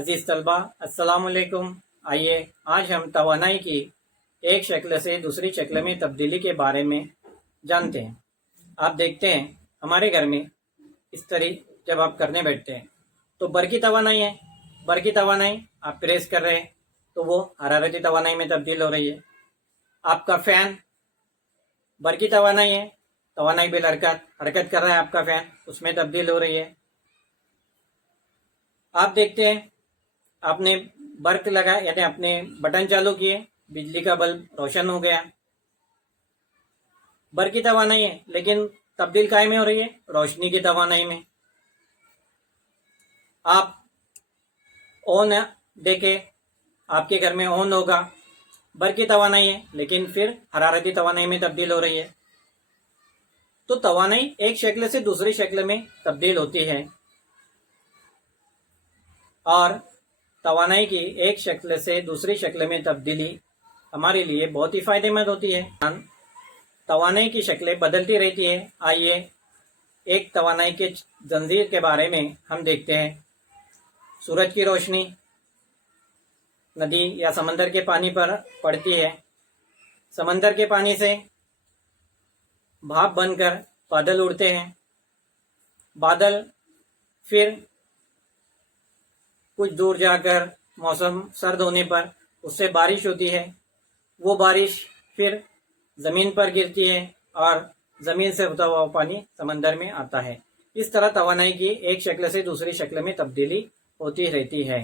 अजीज तलबा अस्सलाम वालेकुम। आइए आज हम तवानाई की एक शक्ल से दूसरी शक्ल में तब्दीली के बारे में जानते हैं। आप देखते हैं हमारे घर में इस तरह जब आप करने बैठते हैं तो बर की तवानाई है। बर की तवानाई आप प्रेस कर रहे हैं तो वो हरारती तवानाई में तब्दील हो रही है। आपका फैन बर की तवानाई है, तवानाई बिल हरकत कर रहा है, आपका फैन उसमें तब्दील हो रही है। आप देखते हैं आपने बल्ब लगाया यानी आपने बटन चालू किए, बिजली का बल्ब रोशन हो गया। बर की तवानाई है लेकिन तब्दील काय में हो रही है? रोशनी की तवानाई में। आप ऑन देखे, आपके घर में ऑन होगा, बर की तवानाई है लेकिन फिर हरारती तवानाई में तब्दील हो रही है। तो तवानाई एक शक्ल से दूसरी शक्ल में तब्दील होती है और तवानाई की एक शक्ल से दूसरी शक्ल में तब्दीली हमारे लिए बहुत ही फायदेमंद होती है। तवानाई की शक्लें बदलती रहती है। आइए एक तवानाई के जंजीर के बारे में हम देखते हैं। सूरज की रोशनी नदी या समंदर के पानी पर पड़ती है। समंदर के पानी से भाप बनकर बादल उड़ते हैं। बादल फिर कुछ दूर जाकर मौसम सर्द होने पर उससे बारिश होती है। वो बारिश फिर ज़मीन पर गिरती है और ज़मीन से होता हुआ पानी समंदर में आता है। इस तरह तवानाई की एक शक्ल से दूसरी शक्ल में तब्दीली होती रहती है।